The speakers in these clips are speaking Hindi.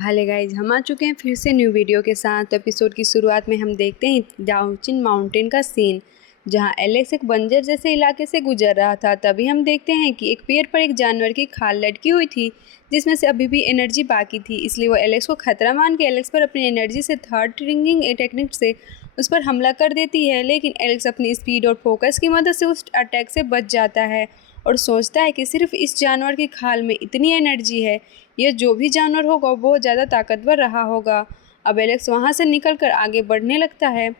हेलो गाइज, हम आ चुके हैं फिर से न्यू वीडियो के साथ। तो एपिसोड की शुरुआत में हम देखते हैं डाउचिन माउंटेन का सीन, जहां एलेक्स एक बंजर जैसे इलाके से गुजर रहा था। तभी हम देखते हैं कि एक पेड़ पर एक जानवर की खाल लटकी हुई थी, जिसमें से अभी भी एनर्जी बाकी थी। इसलिए वो एलेक्स को खतरा मान के एलेक्स पर अपनी एनर्जी से थर्ड ट्रिंगिंग टेक्निक से उस पर हमला कर देती है। लेकिन एलेक्स अपनी स्पीड और फोकस की मदद से उस अटैक से बच जाता है और सोचता है कि सिर्फ इस जानवर की खाल में इतनी एनर्जी है, यह जो भी जानवर होगा वो बहुत ज़्यादा ताकतवर रहा होगा। अब एलेक्स वहाँ से निकलकर आगे बढ़ने लगता है,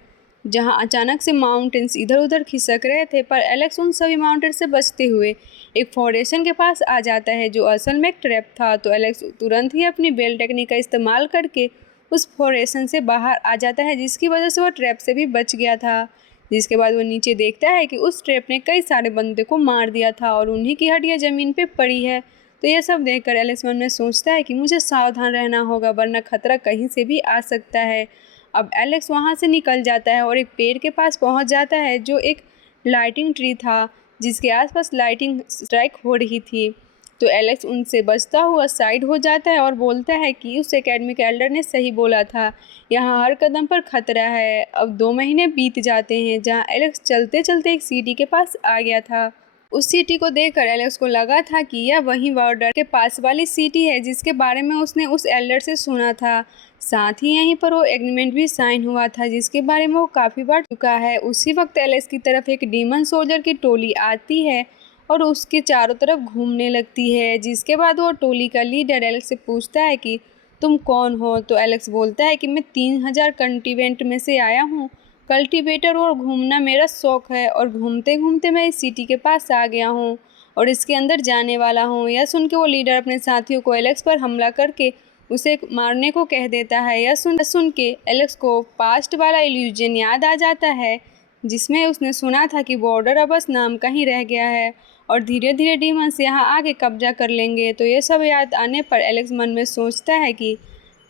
जहाँ अचानक से माउंटेन्स इधर उधर खिसक रहे थे। पर एलेक्स उन सभी माउंटेन से बचते हुए एक फॉरेशन के पास आ जाता है, जो असल में एक ट्रैप था। तो एलेक्स तुरंत ही अपनी बेल टेक्निक का इस्तेमाल करके उस फॉरेशन से बाहर आ जाता है, जिसकी वजह से वो ट्रैप से भी बच गया था। जिसके बाद वो नीचे देखता है कि उस ट्रैप ने कई सारे बंदे को मार दिया था और उन्हीं की हड्डियाँ ज़मीन पे पड़ी है। तो यह सब देखकर एलेक्स मन में सोचता है कि मुझे सावधान रहना होगा, वरना खतरा कहीं से भी आ सकता है। अब एलेक्स वहाँ से निकल जाता है और एक पेड़ के पास पहुँच जाता है, जो एक लाइटिंग ट्री था, जिसके आसपास लाइटिंग स्ट्राइक हो रही थी। तो एलेक्स उनसे बचता हुआ साइड हो जाता है और बोलता है कि उस एकेडमी के एल्डर ने सही बोला था, यहाँ हर कदम पर खतरा है। अब 2 महीने बीत जाते हैं, जहाँ एलेक्स चलते चलते एक सिटी के पास आ गया था। उस सिटी को देखकर एलेक्स को लगा था कि यह वही बॉर्डर के पास वाली सिटी है, जिसके बारे में उसने उस एल्डर से सुना था। साथ ही यहीं पर वो एग्रीमेंट भी साइन हुआ था, जिसके बारे में वो काफ़ी बार चुका है। उसी वक्त एलेक्स की तरफ एक डीमन सोल्जर की टोली आती है और उसके चारों तरफ घूमने लगती है। जिसके बाद वो टोली का लीडर एलेक्स से पूछता है कि तुम कौन हो। तो एलेक्स बोलता है कि मैं 3000 कंटिनेंट में से आया हूँ, कल्टीवेटर और घूमना मेरा शौक है, और घूमते घूमते मैं इस सिटी के पास आ गया हूँ और इसके अंदर जाने वाला हूँ। यह सुन के वो लीडर अपने साथियों को एलेक्स पर हमला करके उसे मारने को कह देता है। यह सुन के एलेक्स को पास्ट वाला इल्यूजन याद आ जाता है, जिसमें उसने सुना था कि बॉर्डर अब बस नाम का ही रह गया है और धीरे धीरे डीमंस यहाँ आके कब्जा कर लेंगे। तो ये सब याद आने पर एलेक्स मन में सोचता है कि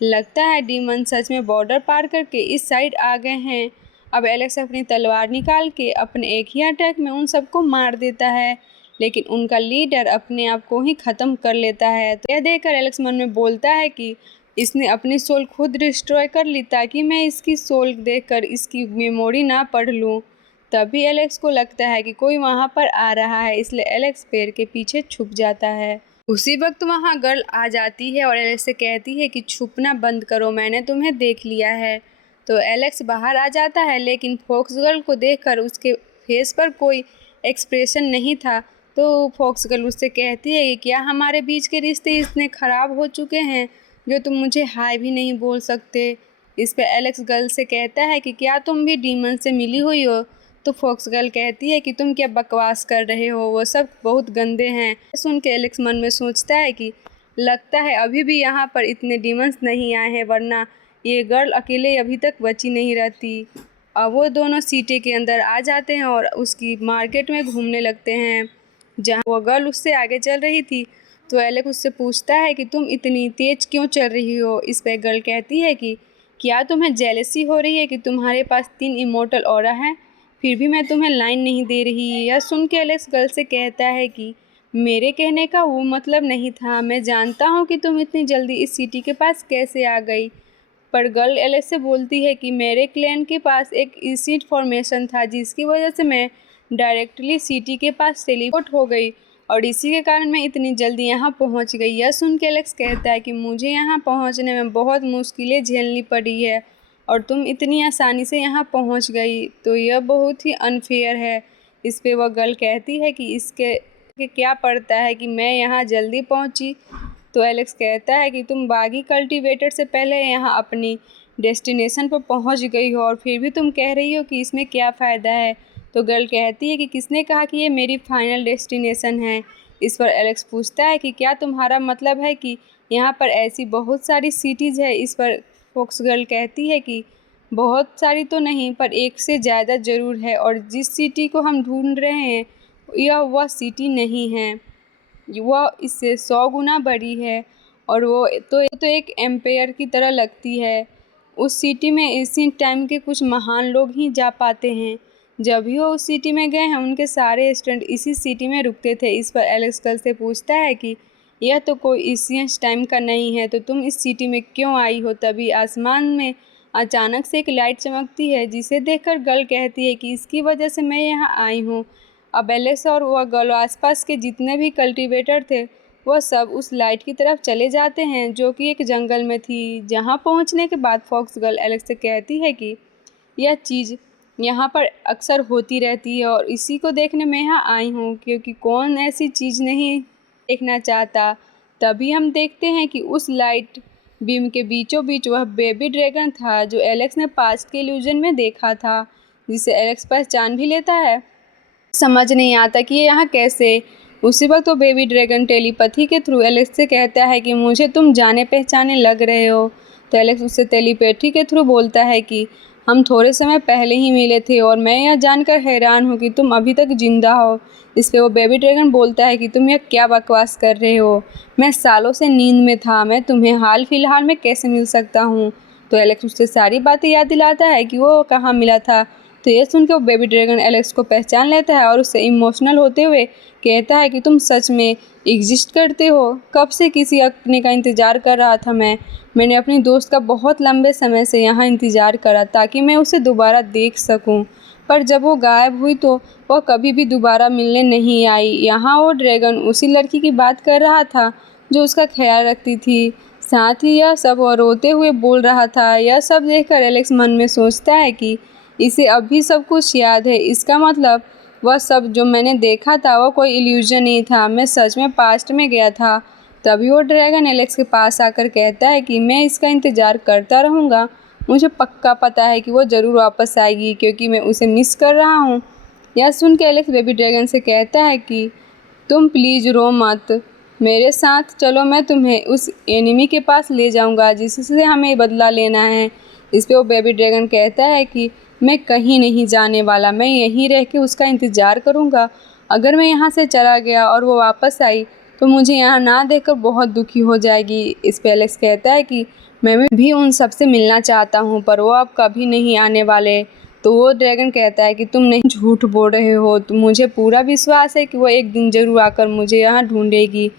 लगता है डीमन सच में बॉर्डर पार करके इस साइड आ गए हैं। अब एलेक्स अपनी तलवार निकाल के अपने एक ही अटैक में उन सबको मार देता है, लेकिन उनका लीडर अपने आप को ही ख़त्म कर लेता है। तो यह देखकर एलेक्स मन में बोलता है कि इसने अपनी सोल खुद डिस्ट्रॉय कर ली, ताकि मैं इसकी सोल देखकर इसकी मेमोरी ना पढ़ लूँ। तभी एलेक्स को लगता है कि कोई वहाँ पर आ रहा है, इसलिए एलेक्स पेड़ के पीछे छुप जाता है। उसी वक्त वहाँ गर्ल आ जाती है और एलेक्स से कहती है कि छुपना बंद करो, मैंने तुम्हें देख लिया है। तो एलेक्स बाहर आ जाता है, लेकिन फॉक्स गर्ल को देखकर उसके फेस पर कोई एक्सप्रेशन नहीं था। तो फॉक्स गर्ल उससे कहती है कि क्या हमारे बीच के रिश्ते इतने ख़राब हो चुके हैं जो तुम मुझे हाय भी नहीं बोल सकते। इस पे एलेक्स गर्ल से कहता है कि क्या तुम भी डीमन से मिली हुई हो। तो फॉक्स गर्ल कहती है कि तुम क्या बकवास कर रहे हो, वो सब बहुत गंदे हैं। सुन के एलेक्स मन में सोचता है कि लगता है अभी भी यहाँ पर इतने डीमंस नहीं आए हैं, वरना ये गर्ल अकेले अभी तक बची नहीं रहती। अब वो दोनों सिटी के अंदर आ जाते हैं और उसकी मार्केट में घूमने लगते हैं, जहाँ वो गर्ल उससे आगे चल रही थी। तो एलेक्स उससे पूछता है कि तुम इतनी तेज क्यों चल रही हो। इस पर गर्ल कहती है कि क्या तुम्हें जेलसी हो रही है कि तुम्हारे पास 3 इमोर्टल ऑरा हैं, फिर भी मैं तुम्हें लाइन नहीं दे रही। यह सुन के एलेक्स गर्ल से कहता है कि मेरे कहने का वो मतलब नहीं था, मैं जानता हूँ कि तुम इतनी जल्दी इस सिटी के पास कैसे आ गई। पर गर्ल एलेक्स से बोलती है कि मेरे क्लैन के पास एक एसिड फॉर्मेशन था, जिसकी वजह से मैं डायरेक्टली सिटी के पास टेलीपोर्ट हो गई और इसी के कारण मैं इतनी जल्दी यहाँ पहुँच गई। यह सुन के एलेक्स कहता है कि मुझे यहाँ पहुँचने में बहुत मुश्किलें झेलनी पड़ी है और तुम इतनी आसानी से यहाँ पहुँच गई, तो यह बहुत ही अनफेयर है। इस पे वह गर्ल कहती है कि इसके क्या पड़ता है कि मैं यहाँ जल्दी पहुँची। तो एलेक्स कहता है कि तुम बागी कल्टीवेटर से पहले यहाँ अपनी डेस्टिनेशन पर पहुँच गई हो और फिर भी तुम कह रही हो कि इसमें क्या फ़ायदा है। तो गर्ल कहती है कि किसने कहा कि ये मेरी फाइनल डेस्टिनेशन है। इस पर एलेक्स पूछता है कि क्या तुम्हारा मतलब है कि यहाँ पर ऐसी बहुत सारी सिटीज़ है। इस पर फॉक्स गर्ल कहती है कि बहुत सारी तो नहीं, पर एक से ज़्यादा ज़रूर है, और जिस सिटी को हम ढूंढ रहे हैं यह वह सिटी नहीं है, वह इससे 100 गुना बड़ी है और वो तो एक एम्पायर की तरह लगती है। उस सिटी में इसी टाइम के कुछ महान लोग ही जा पाते हैं। जब भी वो उस सिटी में गए हैं, उनके सारे स्टूडेंट इसी सिटी में रुकते थे। इस पर एलेक्स गर्ल से पूछता है कि यह तो कोई एशियंस टाइम का नहीं है, तो तुम इस सिटी में क्यों आई हो? तभी आसमान में अचानक से एक लाइट चमकती है, जिसे देखकर गर्ल कहती है कि इसकी वजह से मैं यहाँ आई हूँ। अब एलेक्स और वह गर्ल आसपास के जितने भी कल्टीवेटर थे वह सब उस लाइट की तरफ चले जाते हैं, जो कि एक जंगल में थी। जहाँ पहुँचने के बाद फॉक्स गर्ल एलेक्स से कहती है कि यह चीज़ यहाँ पर अक्सर होती रहती है और इसी को देखने मैं यहाँ आई हूँ, क्योंकि कौन ऐसी चीज़ नहीं देखना चाहता। तभी हम देखते हैं कि उस लाइट बीम के बीचों बीच वह बेबी ड्रैगन था जो एलेक्स ने पास्ट के इल्यूजन में देखा था, जिसे एलेक्स पहचान भी लेता है। समझ नहीं आता कि ये यहाँ कैसे। उसी वक्त वो बेबी ड्रैगन टेलीपैथी के थ्रू एलेक्स से कहता है कि मुझे तुम जाने पहचाने लग रहे हो। तो एलेक्स उससे टेलीपैथी के थ्रू बोलता है कि हम थोड़े समय पहले ही मिले थे और मैं यह जानकर हैरान हूँ कि तुम अभी तक जिंदा हो। इस पर वो बेबी ड्रैगन बोलता है कि तुम यह क्या बकवास कर रहे हो, मैं सालों से नींद में था, मैं तुम्हें हाल फिलहाल में कैसे मिल सकता हूँ। तो एलेक्स उससे सारी बातें याद दिलाता है कि वो कहाँ मिला था। तो ये सुन के वो बेबी ड्रैगन एलेक्स को पहचान लेता है और उससे इमोशनल होते हुए कहता है कि तुम सच में एग्जिस्ट करते हो, कब से किसी अपने का इंतज़ार कर रहा था। मैंने अपनी दोस्त का बहुत लंबे समय से यहाँ इंतज़ार करा ताकि मैं उसे दोबारा देख सकूं, पर जब वो गायब हुई तो वह कभी भी दोबारा मिलने नहीं आई। यहाँ वो ड्रैगन उसी लड़की की बात कर रहा था जो उसका ख्याल रखती थी। साथ ही यह सब वो रोते हुए बोल रहा था। यह सब देखकर एलेक्स मन में सोचता है कि इसे अभी सब कुछ याद है, इसका मतलब वह सब जो मैंने देखा था वह कोई इल्यूजन नहीं था, मैं सच में पास्ट में गया था। तभी वो ड्रैगन एलेक्स के पास आकर कहता है कि मैं इसका इंतज़ार करता रहूँगा, मुझे पक्का पता है कि वो ज़रूर वापस आएगी क्योंकि मैं उसे मिस कर रहा हूँ। यह सुन के एलेक्स बेबी ड्रैगन से कहता है कि तुम प्लीज़ रो मत, मेरे साथ चलो, मैं तुम्हें उस एनिमी के पास ले जाऊँगा जिससे हमें बदला लेना है। इस पर वो बेबी ड्रैगन कहता है कि मैं कहीं नहीं जाने वाला, मैं यहीं रह के उसका इंतज़ार करूँगा। अगर मैं यहाँ से चला गया और वो वापस आई तो मुझे यहाँ ना देखकर बहुत दुखी हो जाएगी। इस पे एलेक्स कहता है कि मैं भी उन सबसे मिलना चाहता हूँ, पर वो अब कभी नहीं आने वाले। तो वो ड्रैगन कहता है कि तुम नहीं झूठ बोल रहे हो, तो मुझे पूरा विश्वास है कि वो एक दिन ज़रूर आकर मुझे यहाँ ढूंढेगी।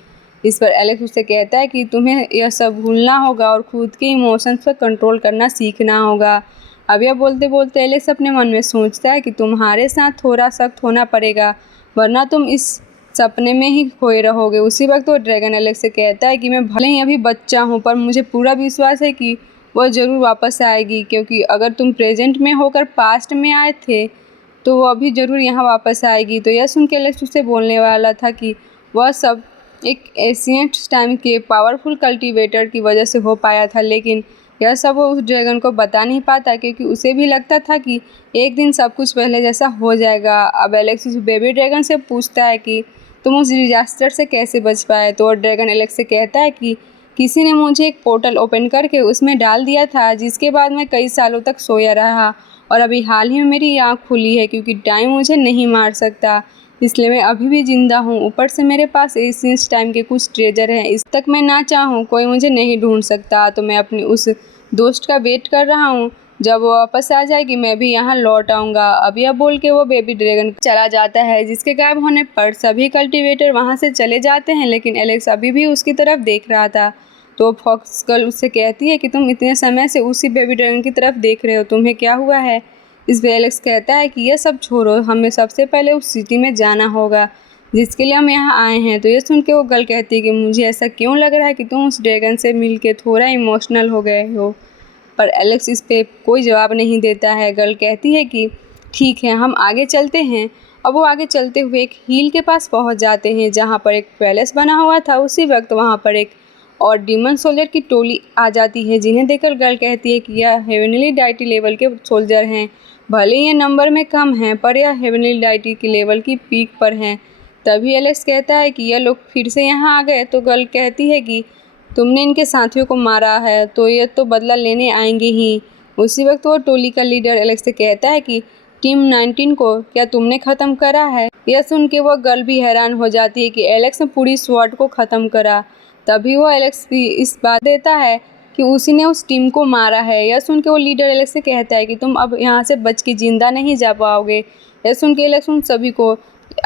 इस पर एलेक्स उससे कहता है कि तुम्हें यह सब भूलना होगा और खुद के इमोशंस पर कंट्रोल करना सीखना होगा। अब यह बोलते बोलते एलेक्स अपने मन में सोचता है कि तुम्हारे साथ थोड़ा सख्त होना पड़ेगा, वरना तुम इस सपने में ही खोए रहोगे। उसी वक्त वो ड्रैगन एलेक्स से कहता है कि मैं भले ही अभी बच्चा हूँ, पर मुझे पूरा विश्वास है कि वह ज़रूर वापस आएगी, क्योंकि अगर तुम प्रेजेंट में होकर पास्ट में आए थे तो वो अभी ज़रूर यहाँ वापस आएगी। तो यह सुन के एलेक्स उससे बोलने वाला था कि वह सब एक एशियंट टाइम के पावरफुल कल्टीवेटर की वजह से हो पाया था, लेकिन यह सब वो उस ड्रैगन को बता नहीं पाता क्योंकि उसे भी लगता था कि एक दिन सब कुछ पहले जैसा हो जाएगा। अब एलेक्स उस बेबी ड्रैगन से पूछता है कि तुम उस डिजास्टर से कैसे बच पाए। तो ड्रैगन एलेक्स से कहता है कि किसी ने मुझे एक पोर्टल ओपन करके उसमें डाल दिया था, जिसके बाद मैं कई सालों तक सोया रहा और अभी हाल ही में मेरी आँख खुली है, क्योंकि टाइम मुझे नहीं मार सकता, इसलिए मैं अभी भी जिंदा हूँ। ऊपर से मेरे पास एशियंस टाइम के कुछ ट्रेजर हैं, इस तक मैं ना चाहूँ कोई मुझे नहीं ढूंढ सकता। तो मैं अपनी उस दोस्त का वेट कर रहा हूँ, जब वो वापस आ जाएगी मैं भी यहाँ लौट आऊँगा। अब यह बोल के वो बेबी ड्रैगन चला जाता है, जिसके गायब होने पर सभी कल्टीवेटर वहाँ से चले जाते हैं, लेकिन एलेक्स अभी भी उसकी तरफ देख रहा था। तो फॉक्स गर्ल उससे कहती है कि तुम इतने समय से उसी बेबी ड्रैगन की तरफ देख रहे हो, तुम्हें क्या हुआ है। इस पे एलेक्स कहता है कि यह सब छोड़ो, हमें सबसे पहले उस सिटी में जाना होगा जिसके लिए हम यहाँ आए हैं। तो ये सुन के वो गर्ल कहती है कि मुझे ऐसा क्यों लग रहा है कि तुम उस ड्रैगन से मिलके थोड़ा इमोशनल हो गए हो। पर एलेक्स इस पे कोई जवाब नहीं देता है। गर्ल कहती है कि ठीक है, हम आगे चलते हैं। अब वो आगे चलते हुए एक हील के पास पहुंच जाते हैं जहां पर एक पैलेस बना हुआ था। उसी वक्त वहां पर एक और डीमन सोल्जर की टोली आ जाती है, जिन्हें देखकर गर्ल कहती है कि यह हेवनली डाइटी लेवल के सोल्जर हैं। भले ही ये नंबर में कम हैं, पर यह हेवनली डाइटी की लेवल की पीक पर हैं। तभी एलेक्स कहता है कि यह लोग फिर से यहाँ आ गए। तो गर्ल कहती है कि तुमने इनके साथियों को मारा है तो ये तो बदला लेने आएंगे ही। उसी वक्त वो टोली का लीडर एलेक्स से कहता है कि टीम 19 को क्या तुमने ख़त्म करा है। यह सुन के वह गर्ल भी हैरान हो जाती है कि एलेक्स ने पूरी स्वॉट को ख़त्म करा। तभी वो एलेक्स भी इस बात देता है कि उसी ने उस टीम को मारा है। यह सुन के वो लीडर एलेक्स से कहता है कि तुम अब यहाँ से बच के जिंदा नहीं जा पाओगे। यह सुन के एलेक्स उन सभी को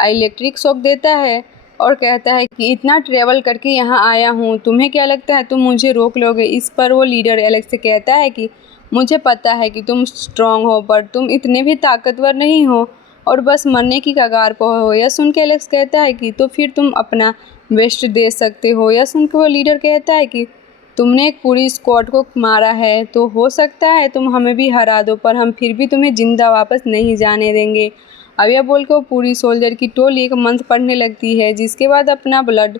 इलेक्ट्रिक शॉक देता है और कहता है कि इतना ट्रेवल करके यहाँ आया हूँ, तुम्हें क्या लगता है तुम मुझे रोक लोगे? इस पर वो लीडर एलेक्स से कहता है कि मुझे पता है कि तुम स्ट्रांग हो, पर तुम इतने भी ताकतवर नहीं हो और बस मरने की कगार पर हो। यह सुन के एलेक्स कहता है कि तो फिर तुम अपना बेस्ट दे सकते हो। यह सुन के वो लीडर कहता है कि तुमने एक पूरी स्क्वाड को मारा है, तो हो सकता है तुम हमें भी हरा दो, पर हम फिर भी तुम्हें जिंदा वापस नहीं जाने देंगे। अब यह बोल के वो पूरी सोल्जर की टोली एक मंत्र पढ़ने लगती है, जिसके बाद अपना ब्लड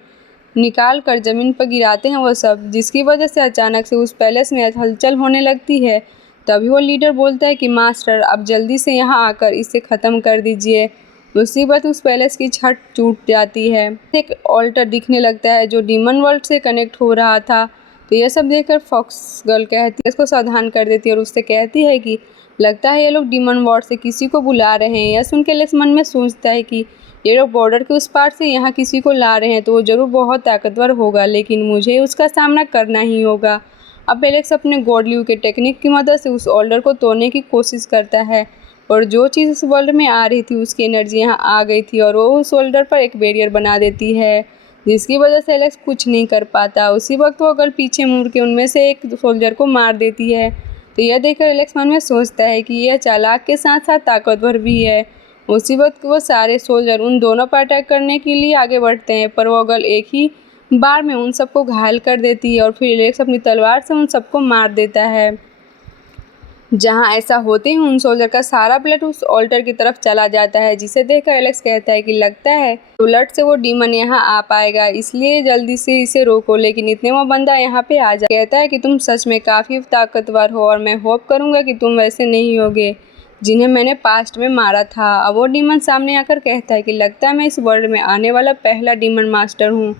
निकाल कर ज़मीन पर गिराते हैं वो सब, जिसकी वजह से अचानक से उस पैलेस में हलचल होने लगती है। तभी वो लीडर बोलता है कि मास्टर, अब जल्दी से यहाँ आकर इसे ख़त्म कर दीजिए। उसी वक्त उस पैलेस की छत टूट जाती है। एक ऑल्टर दिखने लगता है जो डीमन वर्ल्ड से कनेक्ट हो रहा था। तो यह सब देखकर फॉक्स गर्ल कहती है, इसको सावधान कर देती है और उससे कहती है कि लगता है ये लोग डीमन वर्ल्ड से किसी को बुला रहे हैं। यह सुन के एलेक्स मन में सोचता है कि ये लोग बॉर्डर के उस पार से यहाँ किसी को ला रहे हैं, तो वो ज़रूर बहुत ताकतवर होगा, लेकिन मुझे उसका सामना करना ही होगा। अब एलेक्स अपने गॉडल्यू के टेक्निक की मदद से उस ऑल्डर को तोड़ने की कोशिश करता है, और जो चीज़ उस वर्ल्ड में आ रही थी उसकी एनर्जी यहाँ आ गई थी और वो उस होल्डर पर एक बैरियर बना देती है, जिसकी वजह से एलेक्स कुछ नहीं कर पाता। उसी वक्त वो गर्ल पीछे मुड़ के उनमें से एक सोल्जर को मार देती है। तो यह देखकर एलेक्स मन में सोचता है कि यह चालाक के साथ साथ ताकतवर भी है। उसी वक्त वो सारे सोल्जर उन दोनों पर अटैक करने के लिए आगे बढ़ते हैं, पर वो गर्ल एक ही बार में उन सबको घायल कर देती है और फिर एलेक्स अपनी तलवार से उन सबको मार देता है। जहां ऐसा होते ही उन सोल्जर का सारा ब्लड उस ऑल्टर की तरफ चला जाता है, जिसे देखकर एलेक्स कहता है कि लगता है ब्लड से वो डीमन यहाँ आ पाएगा, इसलिए जल्दी से इसे रोको। लेकिन इतने वो बंदा यहाँ पे आ जाए। कहता है कि तुम सच में काफ़ी ताकतवर हो और मैं होप करूँगा कि तुम वैसे नहीं होगे जिन्हें मैंने पास्ट में मारा था। अब वो डीमन सामने आकर कहता है कि लगता है मैं इस वर्ल्ड में आने वाला पहला डीमन मास्टर हूँ।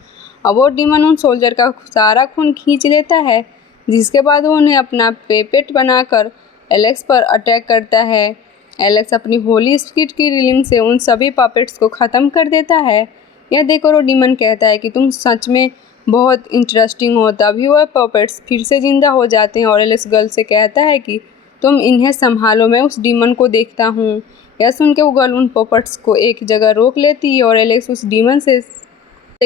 अब वो डीमन उन सोल्जर का सारा खून खींच लेता है, जिसके बाद वो उन्हें अपना पेपेट बनाकर एलेक्स पर अटैक करता है। एलेक्स अपनी होली स्पिरिट की रीलिंग से उन सभी पपेट्स को ख़त्म कर देता है। यह देखकर वो डीमन कहता है कि तुम सच में बहुत इंटरेस्टिंग हो। तभी वह पपेट्स फिर से जिंदा हो जाते हैं और एलेक्स गर्ल से कहता है कि तुम इन्हें संभालो, मैं उस डीमन को देखता हूँ। यह सुन के वो गर्ल उन पपेट्स को एक जगह रोक लेती है और एलेक्स उस डीमन से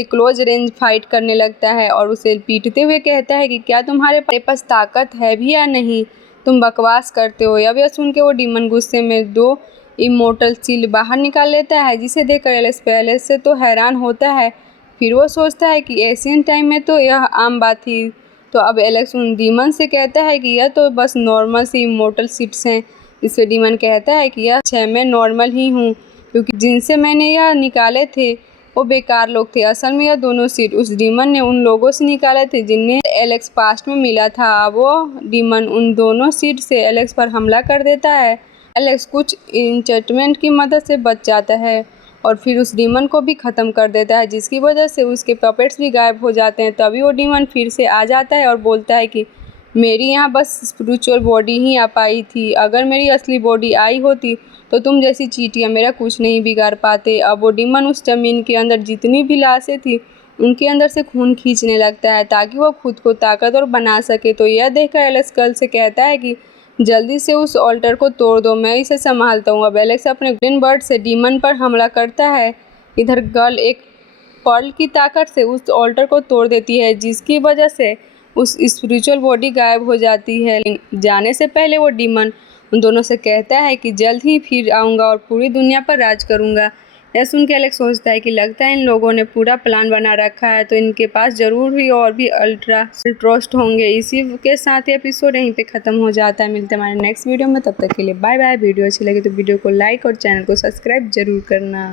क्लोज रेंज फाइट करने लगता है और उसे पीटते हुए कहता है कि क्या तुम्हारे पास ताकत है भी या नहीं, तुम बकवास करते हो। अब यह सुन के वो डीमन गुस्से में 2 इमोर्टल शील्ड बाहर निकाल लेता है, जिसे देखकर एलेक्स पहले से तो हैरान होता है, फिर वो सोचता है कि एशियन टाइम में तो यह आम बात थी। तो अब एलेक्स उन डीमन से कहता है कि यह तो बस नॉर्मल सी इमोर्टल शीट्स हैं। इससे डीमन कहता है कि यह मैं नॉर्मल ही हूँ, क्योंकि जिनसे मैंने यह निकाले थे वो बेकार लोग थे। असल में यह दोनों सीट उस डीमन ने उन लोगों से निकाले थे जिन्हें एलेक्स पास्ट में मिला था। अब वो डीमन उन दोनों सीट से एलेक्स पर हमला कर देता है। एलेक्स कुछ इंचेंटमेंट की मदद से बच जाता है और फिर उस डीमन को भी ख़त्म कर देता है, जिसकी वजह से उसके पपेट्स भी गायब हो जाते हैं। तभी वो डीमन फिर से आ जाता है और बोलता है कि मेरी यहाँ बस स्पिरिचुअल बॉडी ही आ पाई थी, अगर मेरी असली बॉडी आई होती तो तुम जैसी चींटियाँ मेरा कुछ नहीं बिगाड़ पाते। अब वो डीमन उस ज़मीन के अंदर जितनी भी लाशें थी उनके अंदर से खून खींचने लगता है ताकि वो खुद को ताकतवर बना सके। तो यह देखकर एलेक्स गर्ल से कहता है कि जल्दी से उस ऑल्टर को तोड़ दो, मैं इसे संभालता हूँ। अब एलेक्स अपने ग्रीन बर्ड से डीमन पर हमला करता है। इधर गर्ल एक पर्ल की ताकत से उस ऑल्टर को तोड़ देती है, जिसकी वजह से उस स्पिरिचुअल बॉडी गायब हो जाती है। जाने से पहले वो डीमन उन दोनों से कहता है कि जल्द ही फिर आऊँगा और पूरी दुनिया पर राज करूँगा। यह सुन के एलेक्स सोचता है कि लगता है इन लोगों ने पूरा प्लान बना रखा है, तो इनके पास ज़रूर ही और भी अल्ट्रोस्ट होंगे। इसी के साथ ही एपिसोड यहीं पे ख़त्म हो जाता है। मिलते हैं हमारे नेक्स्ट वीडियो में, तब तक के लिए बाय बाय। वीडियो अच्छी लगी तो वीडियो को लाइक और चैनल को सब्सक्राइब जरूर करना।